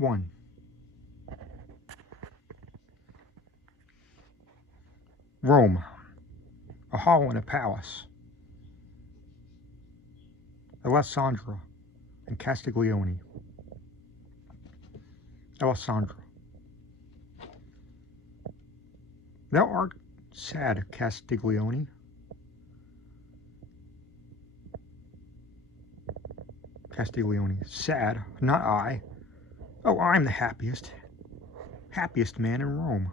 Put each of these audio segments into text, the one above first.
1. Rome, a hall in a palace. Alessandra and Castiglione. Alessandra. Thou art sad, Castiglione. Castiglione. Sad, not I. Oh, I'm the happiest man in Rome.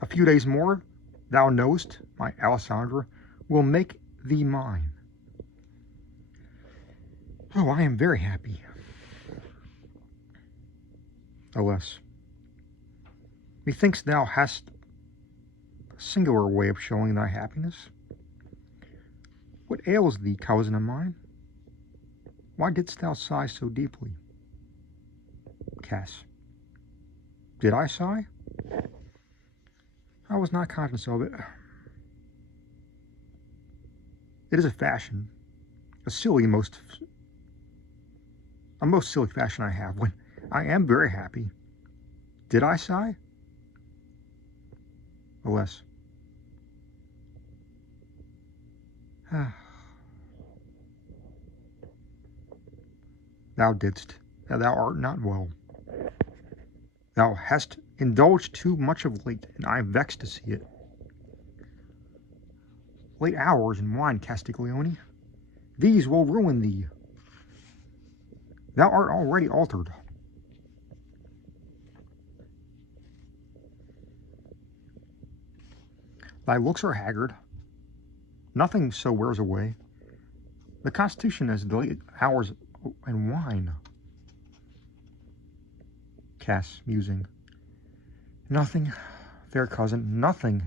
A few days more, thou knowest, my Alessandra, will make thee mine. Oh, I am very happy. Alas, methinks thou hast a singular way of showing thy happiness. What ails thee, cousin of mine? Why didst thou sigh so deeply? Cass. Did I sigh? I was not conscious of it. It is a fashion, a most silly fashion I have when I am very happy. Did I sigh? Alas. Thou didst, and thou art not well. Thou hast indulged too much of late, and I am vexed to see it. Late hours in wine, Castiglione, these will ruin thee. Thou art already altered. Thy looks are haggard. Nothing so wears away. The constitution is the late hours and wine. Cass, musing. Nothing, fair cousin, nothing.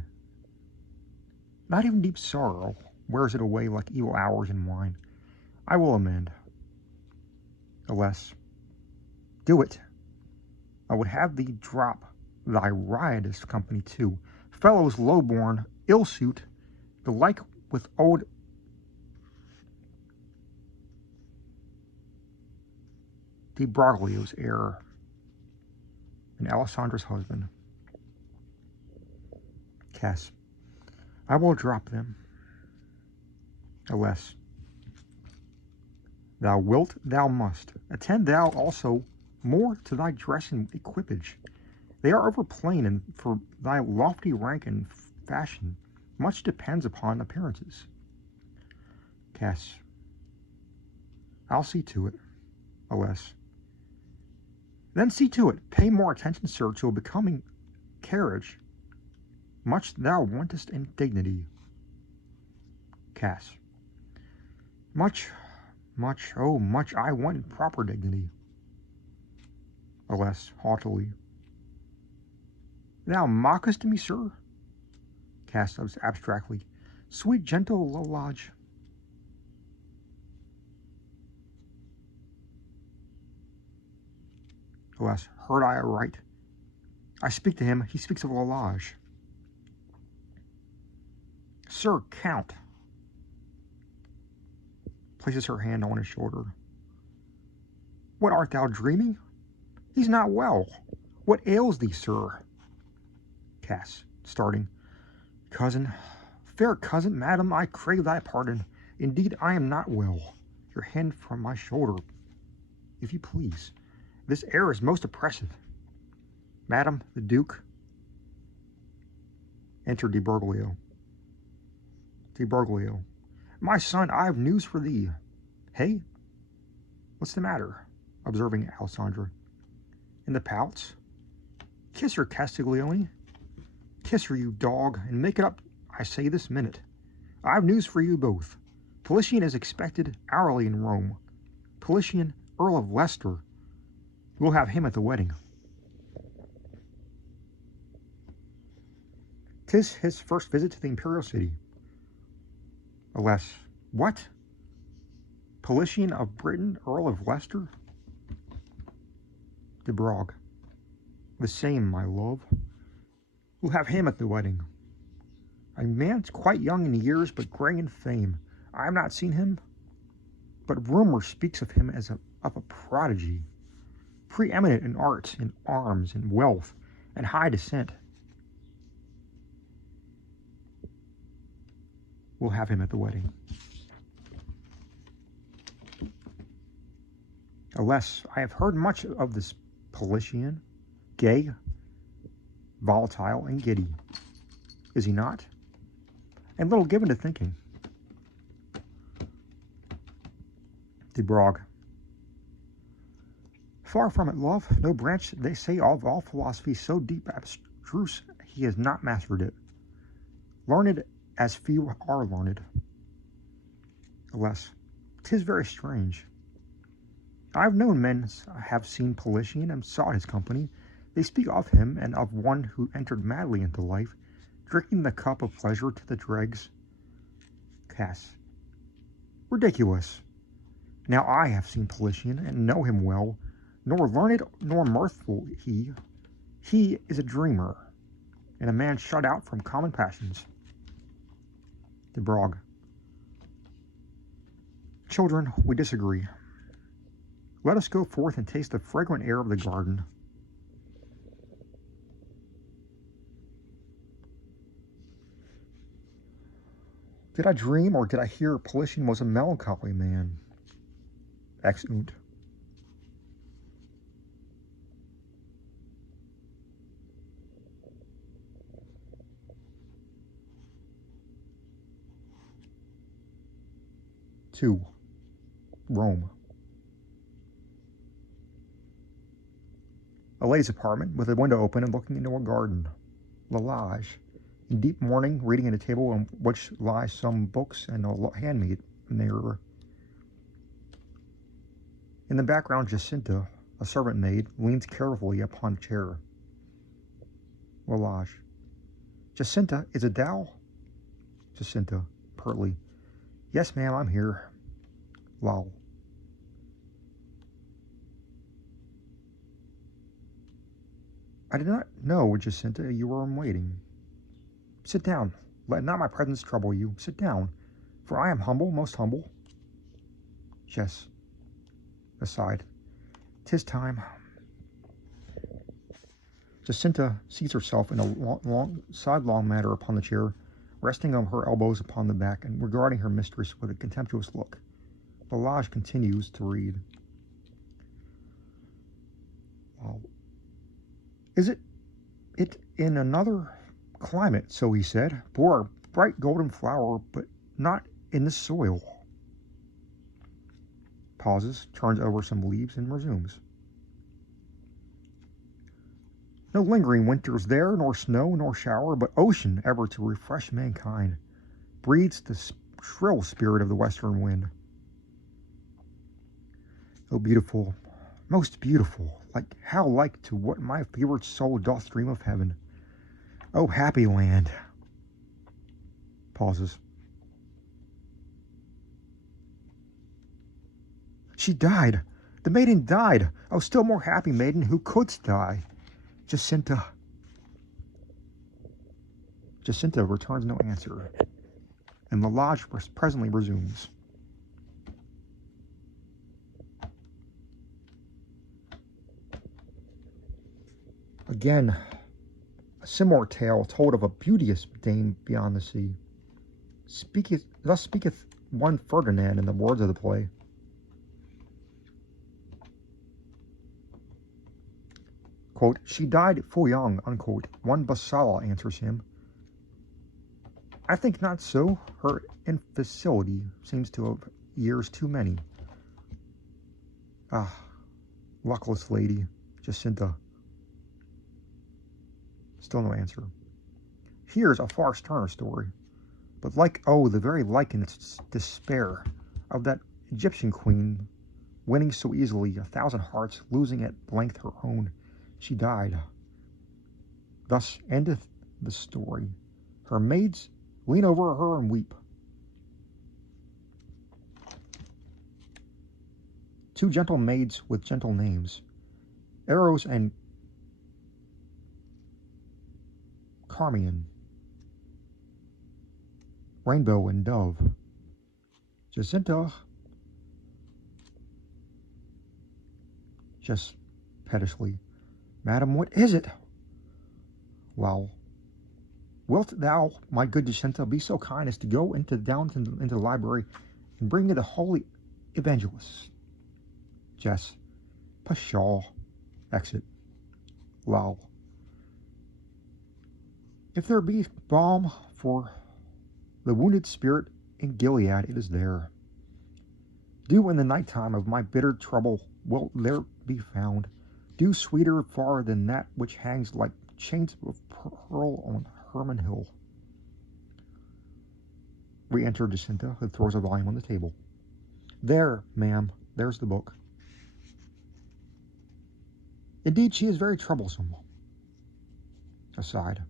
Not even deep sorrow wears it away like evil hours in wine. I will amend. Alas, do it. I would have thee drop thy riotous company too. Fellows low-born, ill-suit, the like with old Di Broglio's heir, and Alessandra's husband. Cass, I will drop them. Alas, thou wilt, thou must. Attend thou also more to thy dress and equipage. They are overplain, and for thy lofty rank and fashion, much depends upon appearances. Cass, I'll see to it. Alas. Then see to it. Pay more attention, sir, to a becoming carriage. Much thou wantest in dignity. Cass. Much I want in proper dignity. Alas, haughtily. Thou mockest me, sir? Cass abstractly. Sweet, gentle Lolage. Alas, heard I aright? I speak to him, he speaks of Lolage. Sir Count. Places her hand on his shoulder. What art thou dreaming? He's not well. What ails thee, sir? Cass, starting. Cousin, fair cousin, madam, I crave thy pardon. Indeed, I am not well. Your hand from my shoulder, if you please. This air is most oppressive. Madam, the Duke. Enter Di Broglio. Di Broglio. My son, I have news for thee. Hey? What's the matter? Observing Alessandra. In the pouts? Kiss her, Castiglione. Kiss her, you dog, and make it up, I say, this minute. I have news for you both. Politian is expected hourly in Rome. Politian, Earl of Leicester. We'll have him at the wedding. 'Tis his first visit to the imperial city. Alas, what? Politian of Britain, Earl of Leicester? De Broglie. The same, my love. We'll have him at the wedding. A man quite young in years, but grey in fame. I have not seen him, but rumor speaks of him as of a prodigy. preeminent in arts, in arms, in wealth, and high descent. We'll have him at the wedding. Alas, I have heard much of this Politian, gay, volatile, and giddy. Is he not? And little given to thinking. De Broglie. Far from it, love. No branch, they say, of all philosophy so deep, abstruse, he has not mastered it. Learned as few are learned. Alas, 'tis very strange. I have known men have seen Politian and sought his company. They speak of him and of one who entered madly into life, drinking the cup of pleasure to the dregs. Cass. Ridiculous. Now I have seen Politian and know him well, nor learned nor mirthful he. He is a dreamer, and a man shut out from common passions. De Broglie. Children, we disagree. Let us go forth and taste the fragrant air of the garden. Did I dream, or did I hear Politian was a melancholy man? Exeunt. Two. Rome. A lady's apartment with a window open and looking into a garden. Lalage, in deep mourning, reading at a table on which lie some books and a handmaid mirror. In the background, Jacinta, a servant maid, leans carefully upon a chair. Lalage. Jacinta, is it thou? Jacinta, pertly. Yes, ma'am, I'm here. Lal. I did not know, Jacinta, you were in waiting. Sit down. Let not my presence trouble you. Sit down, for I am humble, most humble. Yes. Aside. 'Tis time. Jacinta seats herself in a sidelong manner upon the chair, resting on her elbows upon the back and regarding her mistress with a contemptuous look. Lalage continues to read. Is it in another climate, so he said, bore a bright golden flower, but not in this soil. Pauses, turns over some leaves, and resumes. No lingering winters there, nor snow, nor shower, but ocean ever to refresh mankind, breathes the shrill spirit of the western wind. Oh, beautiful, most beautiful, how like to what my fevered soul doth dream of heaven. Oh, happy land. Pauses. She died. The maiden died. Oh, still more happy maiden, who couldst die. Jacinta. Jacinta returns no answer, and Lalage presently resumes. Again, a similar tale told of a beauteous dame beyond the sea. Thus speaketh one Ferdinand in the words of the play. Quote, she died full young, unquote. One Basala answers him. I think not so. Her infelicity seems to have years too many. Ah, luckless lady, Jacinta. Still no answer. Here's a far sterner story, but the very like in its despair of that Egyptian queen, winning so easily 1,000 hearts, losing at length her own. She died. Thus endeth the story. Her maids lean over her and weep. Two gentle maids with gentle names, Eros and Carmion, Rainbow and Dove. Jacinta, pettishly. Madam, what is it? Well, wilt thou, my good Jacinta, be so kind as to go down into the library and bring me the holy evangelist? Jess. Pshaw. Exit. Lol. If there be balm for the wounded spirit in Gilead, it is there. Dew in the night time of my bitter trouble will there be found, dew sweeter far than that which hangs like chains of pearl on Hermon Hill. Re-enter Jacinta, who throws a volume on the table. There, ma'am, there's the book. Indeed, she is very troublesome. Aside.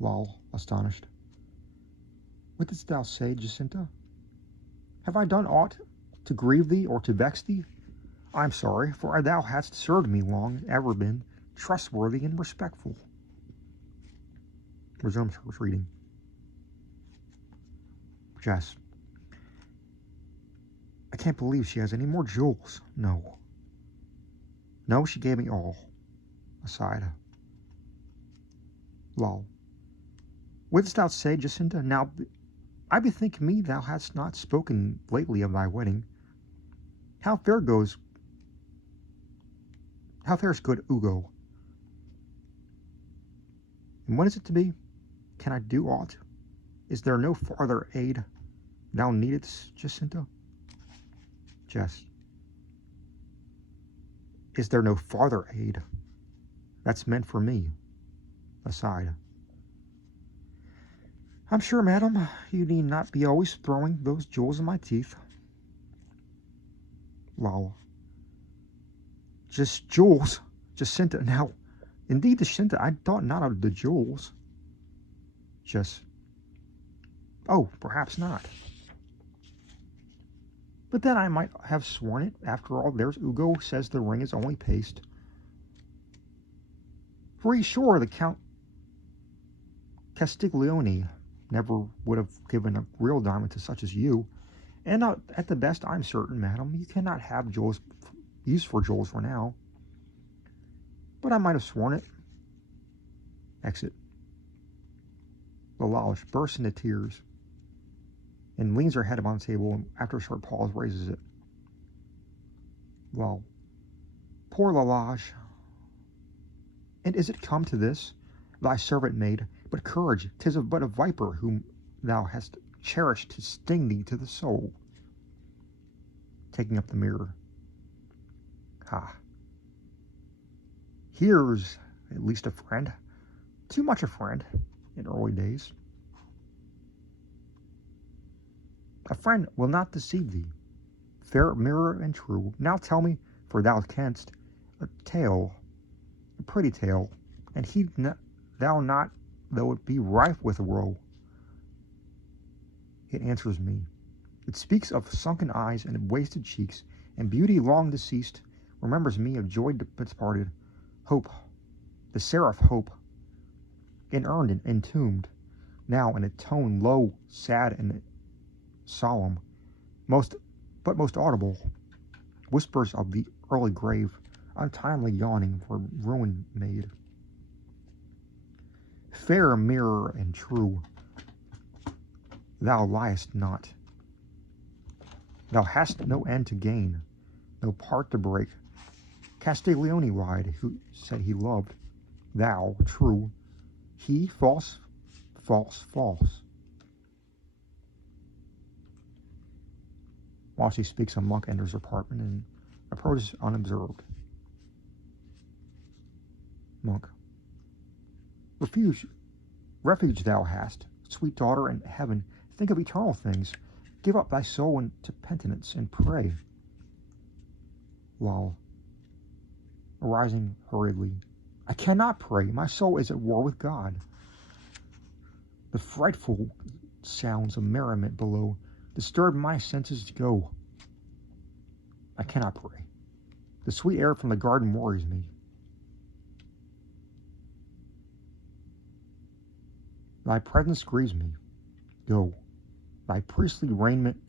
Lol, astonished. What didst thou say, Jacinta? Have I done aught to grieve thee or to vex thee? I am sorry, for thou hast served me long, ever been trustworthy and respectful. Resumes her reading. Jess. I can't believe she has any more jewels. No. No, she gave me all. Aside. Lol. Wouldst thou say, Jacinta, now I bethink me thou hast not spoken lately of thy wedding. How fares good Ugo? And when is it to be? Can I do aught? Is there no farther aid thou needest, Jacinta? Jess. Is there no farther aid that's meant for me? Aside. I'm sure, madam, you need not be always throwing those jewels in my teeth. Lol. Just jewels, Jacinta. Now, indeed, Jacinta, I thought not of the jewels. Just. Oh, perhaps not. But then I might have sworn it. After all, there's Ugo says the ring is only paste. For he's sure the Count Castiglione never would have given a real diamond to such as you. And at the best, I'm certain, madam, you cannot have jewels used for jewels for now. But I might have sworn it. Exit. Lalage bursts into tears and leans her head upon the table, and after a short pause raises it. Well, poor Lalage. And is it come to this, thy servant maid? But courage, 'tis but a viper whom thou hast cherished to sting thee to the soul. Taking up the mirror. Ha. Here's at least a friend. Too much a friend in early days. A friend will not deceive thee. Fair mirror and true. Now tell me, for thou canst, a tale, a pretty tale, and heed thou not, though it be rife with woe. It answers me. It speaks of sunken eyes and wasted cheeks, and beauty long deceased remembers me of joy departed, hope, the seraph hope, inurned and entombed, now in a tone low, sad, and solemn, most audible, whispers of the early grave, untimely yawning for ruin made. Fair mirror and true, thou liest not. Thou hast no end to gain, no part to break. Castiglione lied, who said he loved. Thou, true. He, false, false, false. While she speaks, a monk enters her apartment and approaches unobserved. Monk. Refuge thou hast, sweet daughter, in heaven. Think of eternal things. Give up thy soul to penitence and pray. Lol. Arising hurriedly. I cannot pray. My soul is at war with God. The frightful sounds of merriment below disturb my senses to go. I cannot pray. The sweet air from the garden worries me. Thy presence grieves me. Go. Thy priestly raiment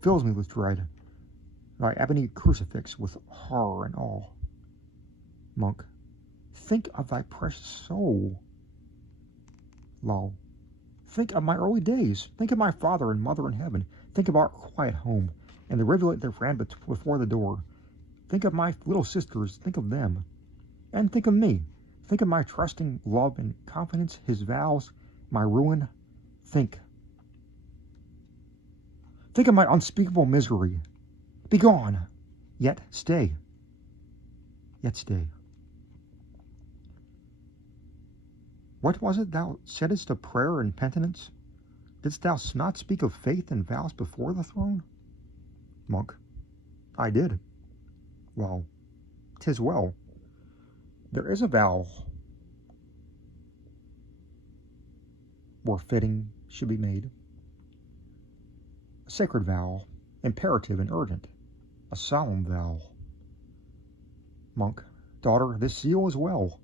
fills me with dread. thy ebony crucifix with horror and awe. Monk. Think of thy precious soul. Lol. Think of my early days. Think of my father and mother in heaven. Think of our quiet home and the rivulet that ran before the door. Think of my little sisters. Think of them. And think of me. Think of my trusting love and confidence, his vows, my ruin. Think. Think of my unspeakable misery. Begone. Yet stay. Yet stay. What was it thou saidst of prayer and penitence? Didst thou not speak of faith and vows before the throne? Monk. I did. Well, 'tis well. There is a vow where fitting should be made. A sacred vow, imperative and urgent. A solemn vow. Monk. Daughter, this zeal is well.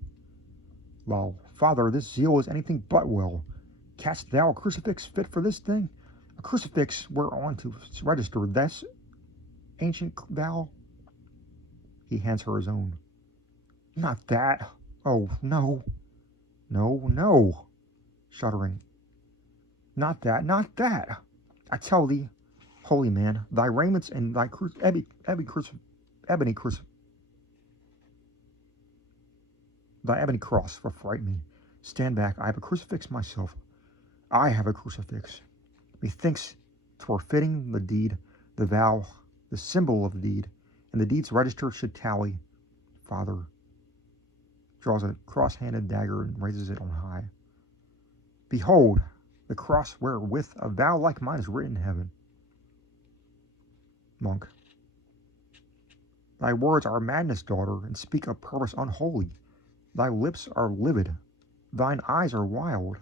Well, father, this zeal is anything but well. Canst thou a crucifix fit for this thing? A crucifix whereon to register this ancient vow? He hands her his own. Not that. Oh, no. No, no. Shuddering. Not that, not that. I tell thee, holy man, thy raiments and thy thy ebony cross affright me. Stand back, I have a crucifix myself. I have a crucifix. Methinks 'twere fitting the deed, the vow, the symbol of the deed, and the deed's register should tally. Father draws a cross-handed dagger and raises it on high. Behold, the cross wherewith a vow like mine is written in heaven. Monk. Thy words are madness, daughter, and speak a purpose unholy. Thy lips are livid, thine eyes are wild.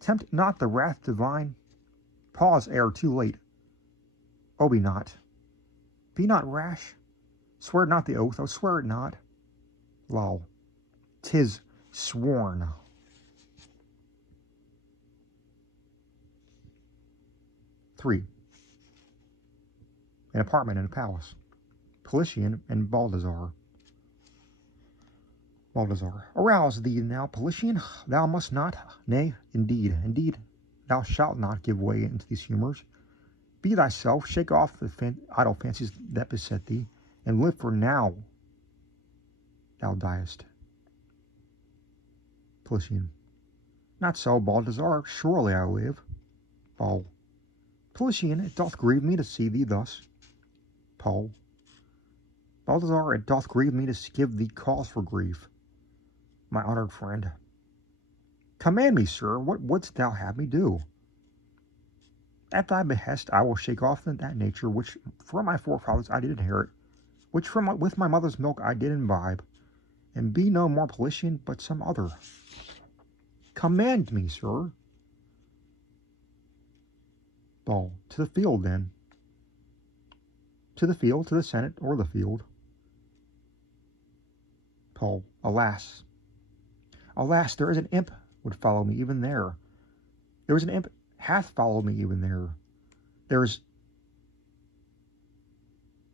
Tempt not the wrath divine. Pause ere too late. Oh, be not rash. Swear not the oath, oh, swear it not. Lol. 'Tis sworn. Three. An apartment in a palace. Politian and Baldassar. Arouse thee now, Politian. Thou must not. Nay, indeed, thou shalt not give way into these humors. Be thyself, shake off the idle fancies that beset thee, and live, for now thou diest. Politian. Not so, Baldassar, surely I live. Bal. Politian, it doth grieve me to see thee thus. Paul. Baldassar, it doth grieve me to give thee cause for grief. My honored friend. Command me, sir, what wouldst thou have me do? At thy behest I will shake off that nature which from my forefathers I did inherit, which with my mother's milk I did imbibe, and be no more Politian, but some other. Command me, sir. Ball. To the field, then. To the field, to the Senate, or the field. Paul. Alas. Alas, there is an imp would follow me even there. There is an imp hath followed me even there. There is...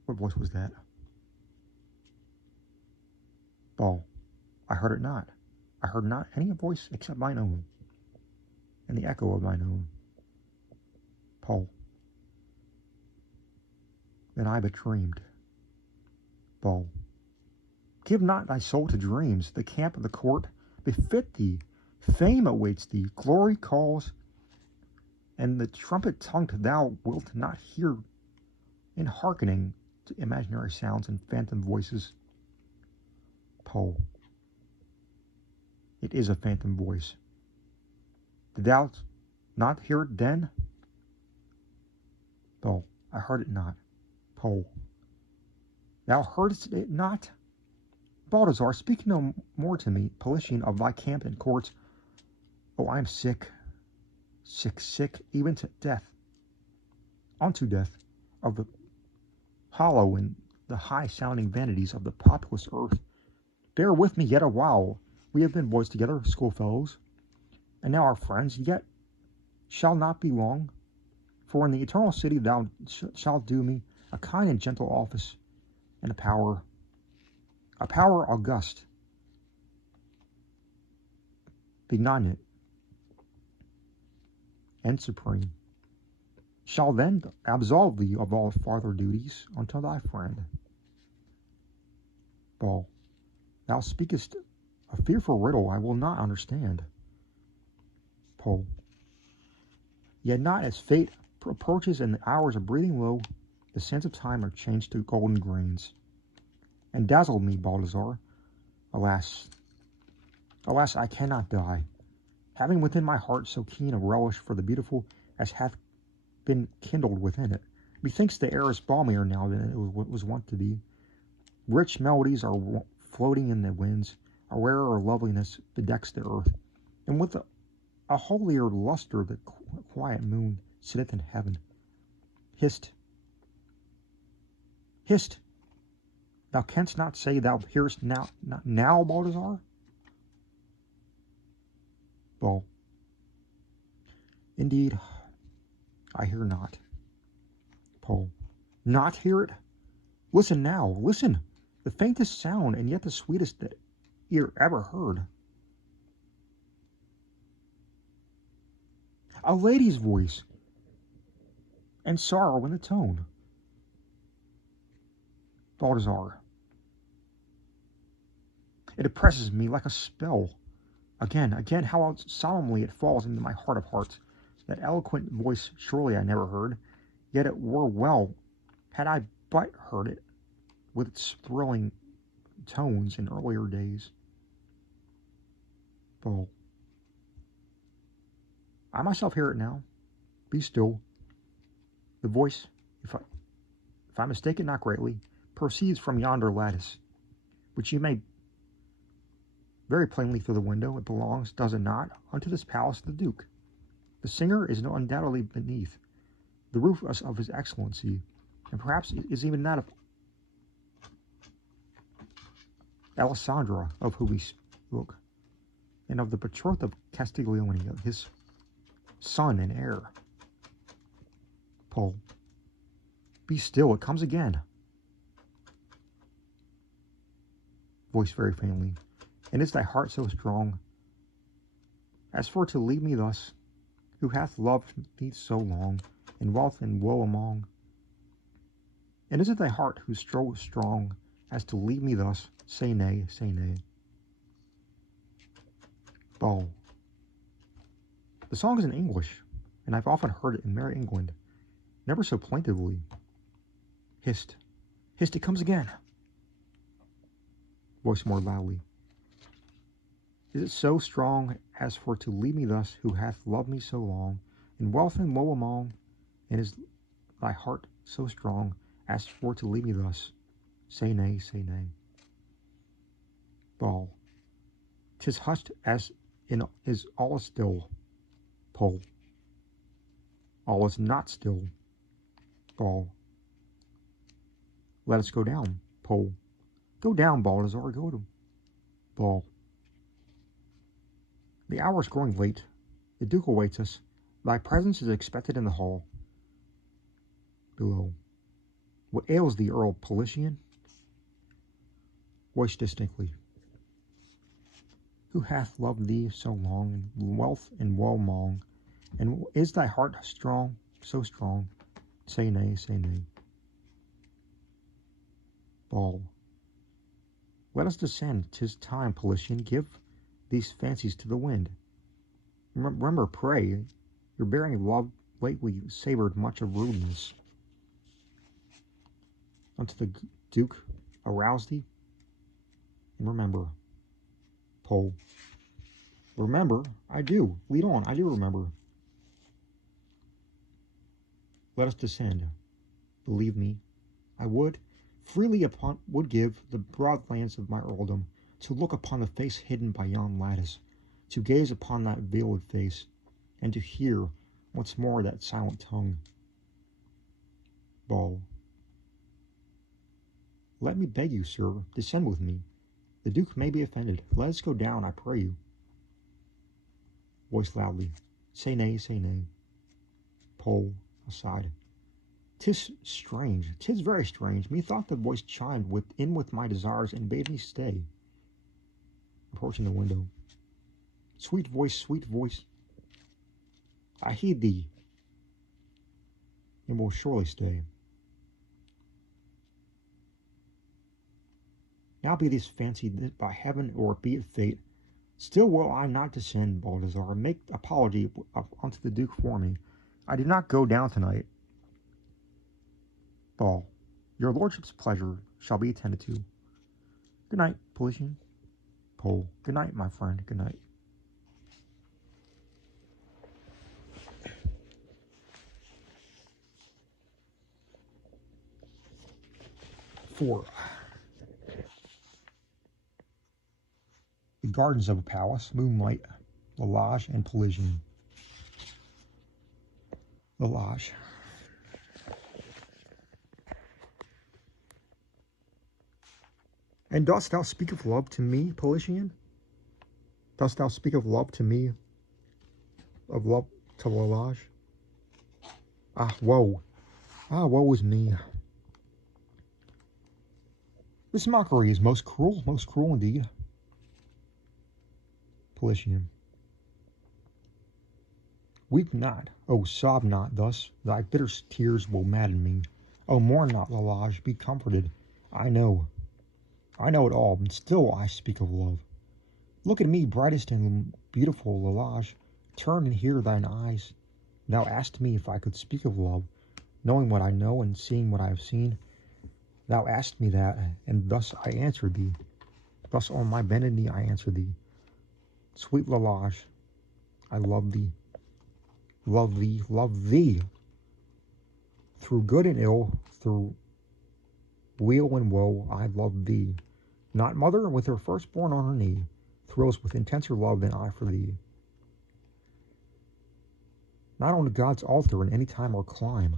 What voice was that? Ball. I heard it not. I heard not any voice except mine own, and the echo of mine own. Paul. Then I but dreamed. Ball. Give not thy soul to dreams. The camp of the court befit thee. Fame awaits thee. Glory calls. And the trumpet-tongued thou wilt not hear in hearkening to imaginary sounds and phantom voices. Paul. It is a phantom voice. Did thou not hear it then? Paul. I heard it not. Paul. Thou heardest it not? Baldassar, speak no more to me, Politian, of thy camp and courts. Oh, I am sick, even to death, unto death, of the hollow and the high-sounding vanities of the populous earth. Bear with me yet a while. We have been boys together, schoolfellows, and now are friends, yet shall not be long. For in the eternal city thou shalt do me a kind and gentle office, and a power august, benignant, and supreme, shall then absolve thee of all farther duties unto thy friend. Ball. Thou speakest a fearful riddle I will not understand. Pole. Yet not as fate approaches and the hours of breathing low, the sands of time are changed to golden grains. And dazzled me, Balthazar. Alas, alas, I cannot die, having within my heart so keen a relish for the beautiful as hath been kindled within it. Methinks the air is balmier now than it was wont to be. Rich melodies are floating in the winds, a rarer loveliness bedecks the earth, and with a holier luster the quiet moon sitteth in heaven. Hist, hist! Thou canst not say thou hearest now, Balthazar? Ball. Indeed, I hear not. Pole. Not hear it? Listen now, listen! The faintest sound, and yet the sweetest that ear ever heard. A lady's voice, and sorrow in the tone. Balthazar. It oppresses me like a spell. Again, how solemnly it falls into my heart of hearts. That eloquent voice surely I never heard, yet it were well had I but heard it, with its thrilling tones in earlier days. Bull. I myself hear it now. Be still. The voice, if I mistake it not greatly, proceeds from yonder lattice, which you may very plainly through the window. It belongs, does it not, unto this palace of the Duke. The singer is undoubtedly beneath the roof of his excellency, and perhaps is even that of Alessandra, of whom we spoke, and of the betrothed of Castiglione, his son and heir. Pole. Be still, it comes again. Voice very faintly. And is thy heart so strong as for to leave me thus, who hath loved me so long, in wealth and woe among? And is it thy heart who's so strong as to leave me thus? Say nay, say nay. Ball. The song is in English, and I've often heard it in merry England, never so plaintively. Hist, hist, it comes again. Voice more loudly. Is it so strong as for to leave me thus, who hath loved me so long, in wealth and woe among? And is thy heart so strong as for to leave me thus? Say nay, say nay. Ball. 'Tis hushed as in is all is still. Pole. All is not still. Ball. Let us go down. Pole. Go down, Balthazar, go to. Ball. The hour is growing late. The Duke awaits us. Thy presence is expected in the hall. Below. What ails thee, Earl Politian? Voice distinctly. Who hath loved thee so long, in wealth and woe among? And is thy heart strong, so strong? Say nay, say nay. Ball. Let us descend. 'Tis time, Politian. Give these fancies to the wind. Remember, pray, your bearing love lately savored much of rudeness. Unto the Duke arouse thee, and remember. Pole. Remember? I do. Lead on. I do remember. Let us descend. Believe me, I would freely would give the broad lands of my earldom to look upon the face hidden by yon lattice, to gaze upon that veiled face, and to hear once more that silent tongue. Ball. Let me beg you, sir, descend with me. The Duke may be offended. Let us go down, I pray you. Voice loudly. Say nay, say nay. Pole. Aside. 'Tis very strange. Methought the voice chimed in with my desires and bade me stay. Approaching the window. Sweet voice, I heed thee, and will surely stay. Now be this fancied by heaven, or be it fate, still will I not descend, Baldassar. Make apology unto the Duke for me. I did not go down tonight. Ball, your lordship's pleasure shall be attended to. Good night, Politian. Pole, good night, my friend, good night. Four. The gardens of a palace, moonlight, Lalage and Politian. Lalage. And dost thou speak of love to me, Politian? Dost thou speak of love to me, of love to Lalage? Woe is me. This mockery is most cruel indeed. Politian. Weep not, oh sob not thus, thy bitter tears will madden me. Oh mourn not, Lalage, be comforted. I know it all, and still I speak of love. Look at me, brightest and beautiful Lalage, turn and hear thine eyes. Thou asked me if I could speak of love, knowing what I know and seeing what I have seen. Thou asked me that, and thus I answered thee. Thus on my bended knee I answered thee. Sweet Lalage, I love thee. Love thee, love thee. Through good and ill, through weal and woe, I love thee. Not mother with her firstborn on her knee thrills with intenser love than I for thee. Not on God's altar in any time or clime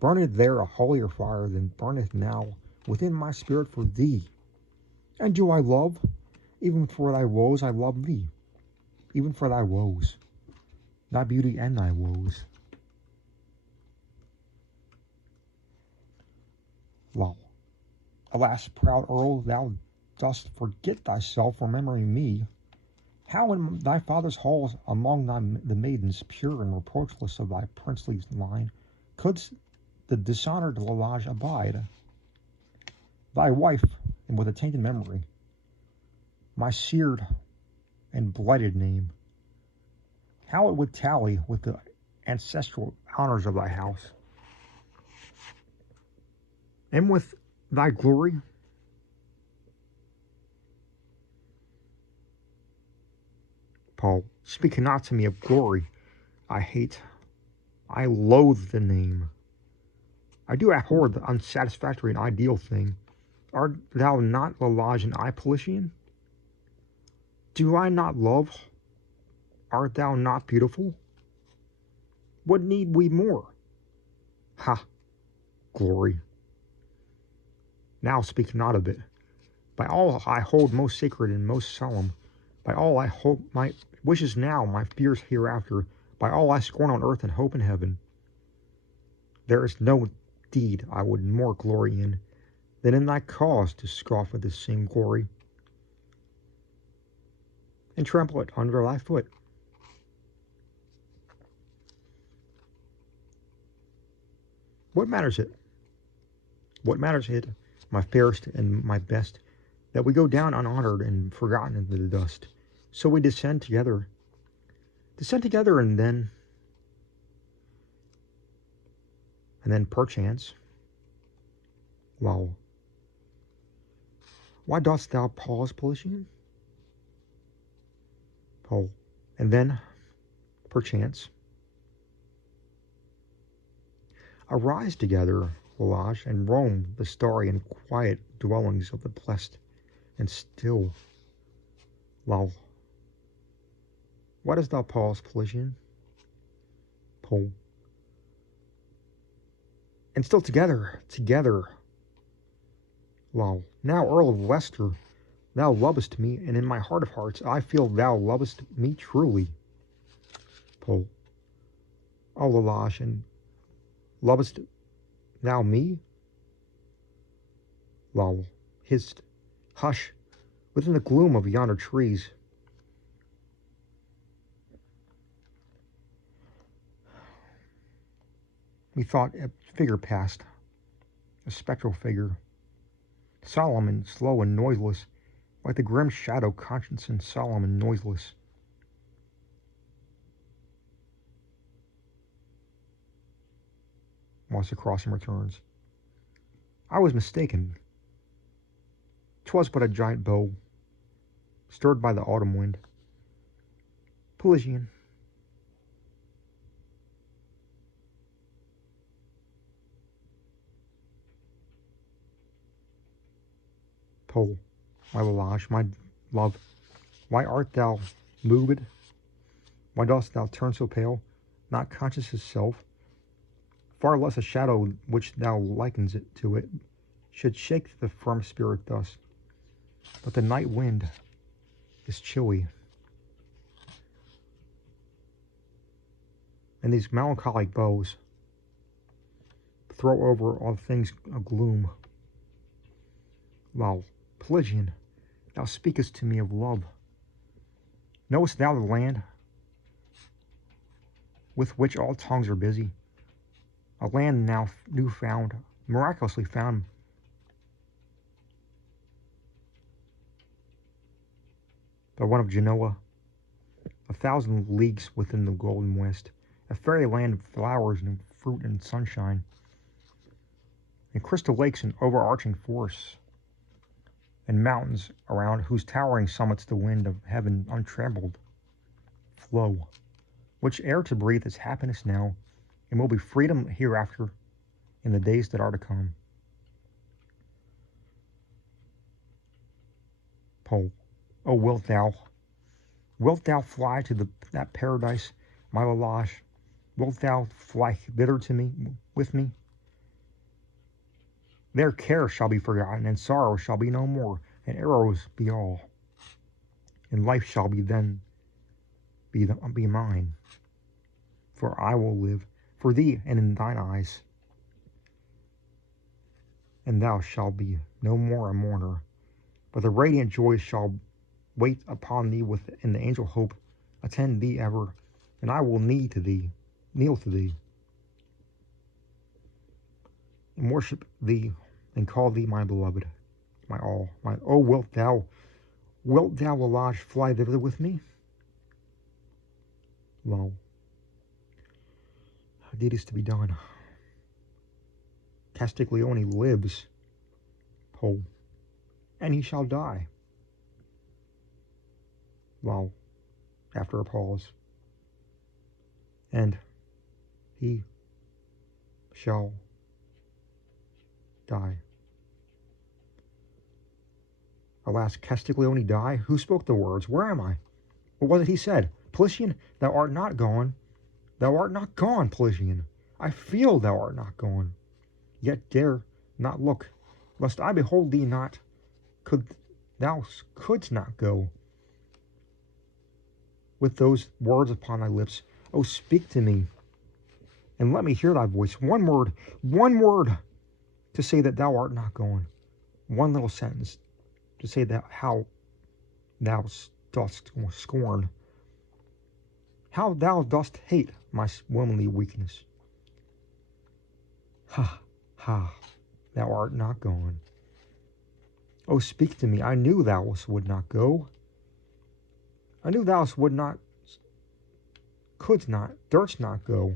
burneth there a holier fire than burneth now within my spirit for thee. And do I love? Even for thy woes I love thee. Even for thy woes, thy beauty and thy woes. Lol. Alas, proud Earl, thou dost forget thyself, remembering me. How in thy father's halls, among the maidens, pure and reproachless of thy princely line, couldst the dishonored Lalage abide? Thy wife, and with a tainted memory, my seared and blighted name, how it would tally with the ancestral honors of thy house, and with thy glory. Paul, speak not to me of glory. I loathe the name. I do abhor the unsatisfactory and ideal thing. Art thou not Lalage and I Politian? Do I not love? Art thou not beautiful? What need we more? Ha! Glory. Now speak not of it. By all I hold most sacred and most solemn, by all I hope my wishes now, my fears hereafter, by all I scorn on earth and hope in heaven, there is no deed I would more glory in than in thy cause to scoff at this same glory and trample it under thy foot. What matters it? What matters it, my fairest and my best, that we go down unhonored and forgotten into the dust? So we descend together, and then perchance, well, why dost thou pause, Politian? Oh, and then, perchance, arise together, Lalage, and roam the starry and quiet dwellings of the blessed and still. Lol. Why dost thou pause, Politian? Pole. And still together. Lol. Now, Earl of Leicester, thou lovest me, and in my heart of hearts I feel thou lovest me truly. Pole. Oh, Lalage, and lovest thou me? Lol hissed. Hush, within the gloom of yonder trees. Methought a figure passed, a spectral figure, solemn and slow and noiseless, like the grim shadow conscious and solemn and noiseless. Whilst the crossing returns. I was mistaken. 'Twas but a giant bow, stirred by the autumn wind. Politian. Pole, my Lalage, my love, why art thou moved? Why dost thou turn so pale, not conscious of self? Far less a shadow which thou likens it to it should shake the firm spirit thus. But the night wind is chilly, and these melancholic bows throw over all things a gloom. While, Politian, thou speakest to me of love. Knowest thou the land with which all tongues are busy? A land now new found, miraculously found. By one of Genoa, 1,000 leagues within the golden west, a fairy land of flowers and fruit and sunshine, and crystal lakes and overarching forests, and mountains around whose towering summits the wind of heaven untrampled flow, which air to breathe is happiness now, and will be freedom hereafter in the days that are to come. Pole, oh, wilt thou fly to that paradise, my Lalage? Wilt thou fly thither to me, with me? There care shall be forgotten, and sorrow shall be no more, and arrows be all, and life shall be then be mine. For I will live for thee and in thine eyes, and thou shalt be no more a mourner, but the radiant joy shall wait upon thee in the angel hope, attend thee ever, and I will kneel to thee, and worship thee, and call thee my beloved, my all, my oh, wilt thou, Lalage, fly thither with me? Lo, deed is to be done. Castiglione lives, Pole, and he shall die. Well, after a pause, and he shall die. Alas, Castiglione die? Who spoke the words? Where am I? What was it he said? Politian, thou art not gone. Thou art not gone, Politian. I feel thou art not gone. Yet dare not look, lest I behold thee not. Thou couldst not go. With those words upon thy lips, oh, speak to me, and let me hear thy voice. One word, to say that thou art not gone. One little sentence, to say that how thou dost scorn, how thou dost hate my womanly weakness. Ha, thou art not gone. Oh, speak to me. I knew thou would not go. I knew thou would not, couldst not, durst not go.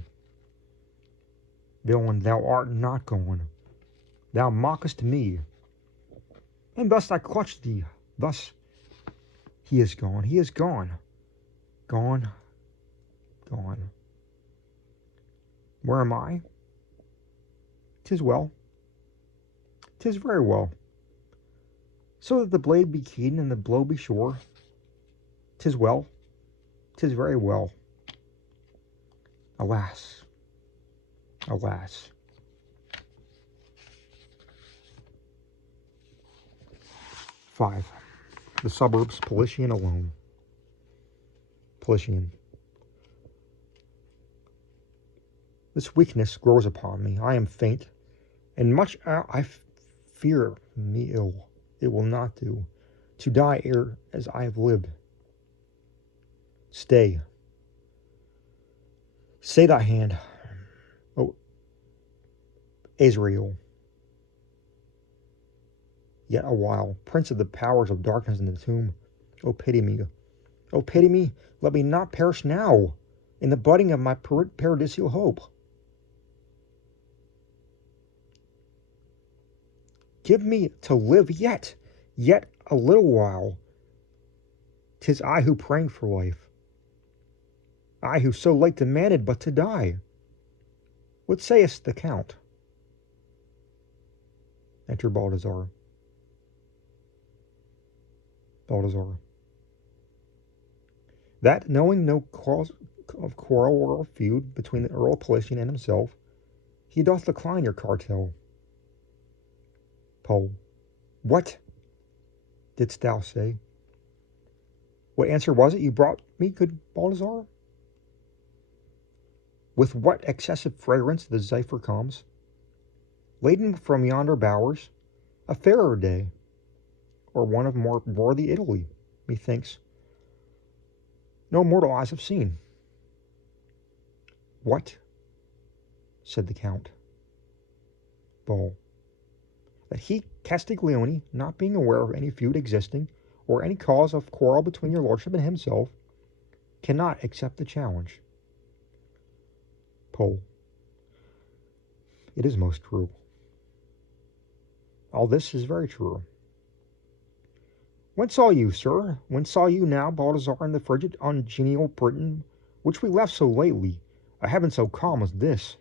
Villain, thou art not gone. Thou mockest me. And thus I clutched thee. Thus, he is gone. He is gone. Gone. Where am I? 'Tis well. 'Tis very well. So that the blade be keen and the blow be sure. 'Tis well. 'Tis very well. Alas. 5. The suburbs, Politian alone. Politian. This weakness grows upon me. I am faint. and much I fear me ill. It will not do to die ere as I have lived. Stay thy hand, O Azrael, yet a while, prince of the powers of darkness in the tomb. O pity me, O pity me, let me not perish now, in the budding of my paradisial hope. Give me to live yet a little while. 'Tis I who praying for life, I who so late demanded but to die. What sayest the Count? Enter Balthazar. Balthazar. That, knowing no cause of quarrel or feud between the Earl of Politian and himself, he doth decline your cartel. Pole. What didst thou say? What answer was it you brought me, good Balthazar? With what excessive fragrance the zephyr comes, laden from yonder bowers, a fairer day, or one of more worthy Italy, methinks, no mortal eyes have seen. What? Said the Count. Ball. That he, Castiglione, not being aware of any feud existing, or any cause of quarrel between your lordship and himself, cannot accept the challenge. Pole. It is most true. All this is very true. When saw you, sir? When saw you now, Balthazar, in the frigid, ungenial Britain, which we left so lately, a heaven so calm as this,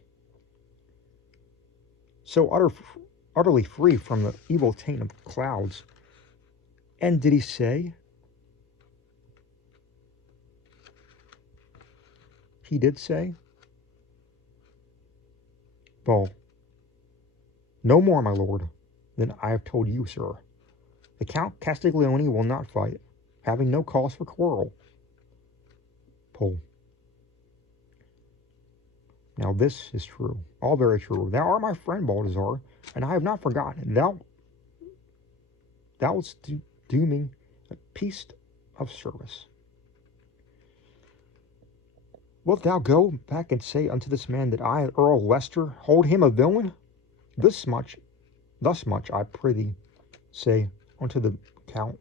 so utterly free from the evil taint of clouds? And did he say? He did say? Ball. No more, my lord, than I have told you, sir. The Count Castiglione will not fight, having no cause for quarrel. Pole. Now this is true, all very true. Thou art my friend, Balthazar, and I have not forgotten. Thou wouldst do me a piece of service. Wilt thou go back and say unto this man that I, Earl of Leicester, hold him a villain? Thus much, I prithee, say unto the Count,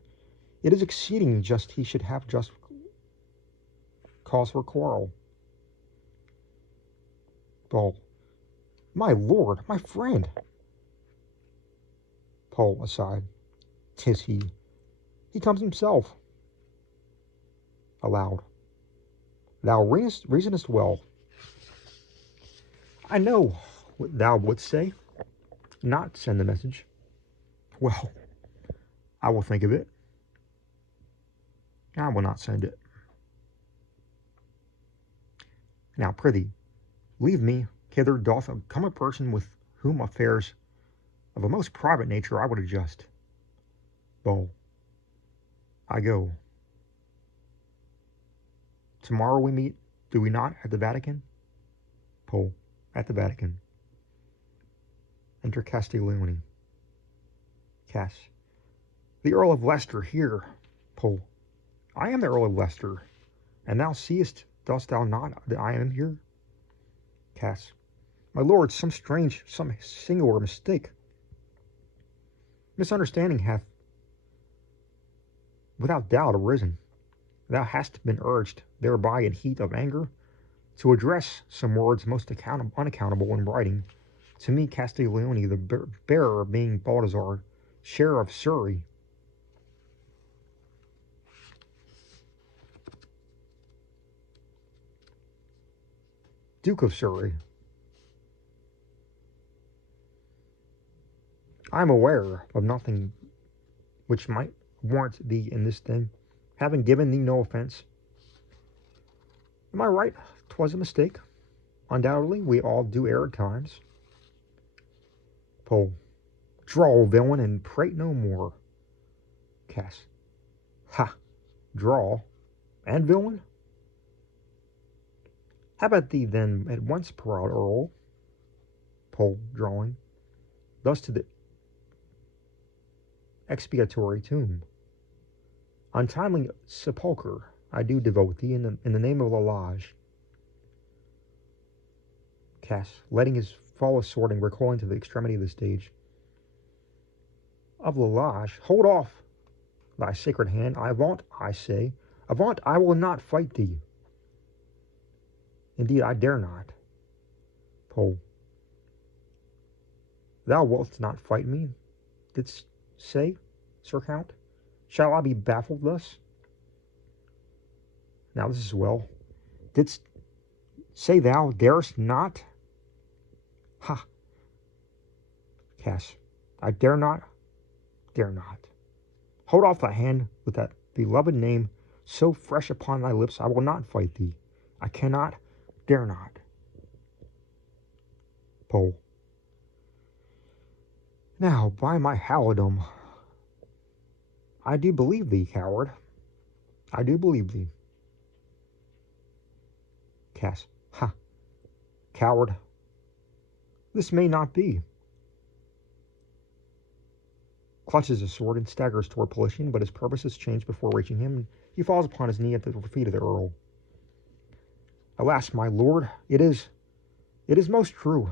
it is exceeding just he should have just cause for quarrel. Ball. My lord, my friend. Paul aside. 'Tis he. He comes himself. Aloud. Thou reasonest well. I know what thou wouldst say. Not send the message. Well, I will think of it. I will not send it. Now, prithee, leave me. Hither doth come a person with whom affairs of a most private nature I would adjust. Bull. I go. Tomorrow we meet, do we not, at the Vatican? Pole. At the Vatican. Enter Castiglione. Cass. The Earl of Leicester here. Pole. I am the Earl of Leicester, and thou seest, dost thou not, that I am here? Cass. My lord, some singular mistake. Misunderstanding hath without doubt arisen. Thou hast been urged thereby in heat of anger to address some words most unaccountable in writing to me, Castiglione, the bearer being Balthazar, sheriff of Surrey. Duke of Surrey. I am aware of nothing which might warrant thee in this thing, having given thee no offense. Am I right? 'Twas a mistake. Undoubtedly, we all do err at times. Pole. Draw, villain, and prate no more. Cass. Ha! Draw? And villain? How about thee then at once, proud Earl? Pole, drawing. thus to the expiatory tomb. Untimely sepulchre, I do devote thee in the name of Lalage. Cass, letting his fall his sword and recoiling to the extremity of the stage. Of Lalage, hold off thy sacred hand. I avaunt, I say. Avaunt, I will not fight thee. Indeed, I dare not. Pole. Thou wilt not fight me, didst say, Sir Count? Shall I be baffled thus? Now this is well. Didst say thou darest not? Ha! Cass, I dare not, dare not. Hold off thy hand with that beloved name so fresh upon thy lips. I will not fight thee. I cannot, dare not. Pole. Now, by my halidom, I do believe thee, coward. I do believe thee. Cass. Ha! Coward. This may not be. Clutches his sword and staggers toward Politian, but his purpose is changed before reaching him, and he falls upon his knee at the feet of the Earl. Alas, my lord, it is most true.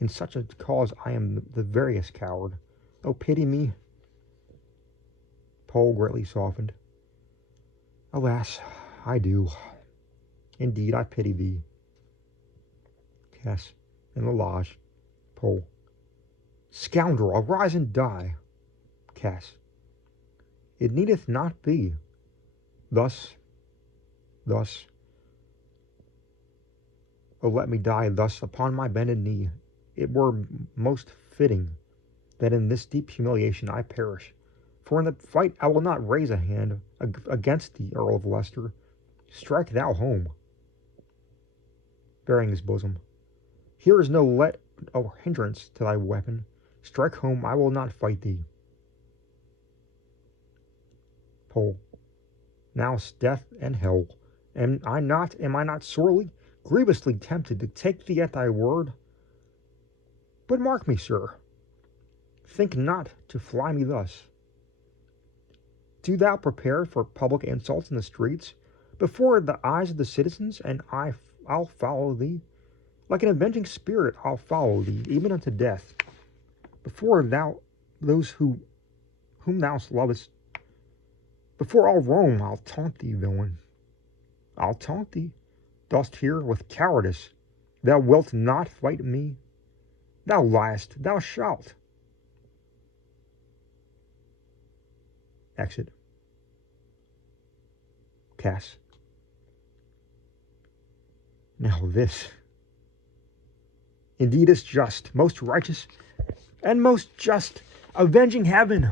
In such a cause I am the veriest coward. Oh, pity me. Pole greatly softened. Alas, I do. Indeed, I pity thee. Cass, in the lodge. Pole. Scoundrel, arise and die. Cass. It needeth not be. Thus. Oh, let me die thus upon my bended knee. It were most fitting that in this deep humiliation I perish. For in the fight I will not raise a hand against the Earl of Leicester. Strike thou home. Baring his bosom. Here is no let or hindrance to thy weapon. Strike home, I will not fight thee. Pole. Now's death and hell. Am I not sorely, grievously tempted to take thee at thy word? But mark me, sir. Think not to fly me thus. Do thou prepare for public insults in the streets, before the eyes of the citizens, and I'll follow thee. Like an avenging spirit I'll follow thee, even unto death. Before those whom thou lovest, before all Rome I'll taunt thee, villain. I'll taunt thee. Dost hear, with cowardice, thou wilt not fight me? Thou liest, thou shalt. Exit. Cass. Now this, indeed, is just, most righteous, and most just, avenging heaven.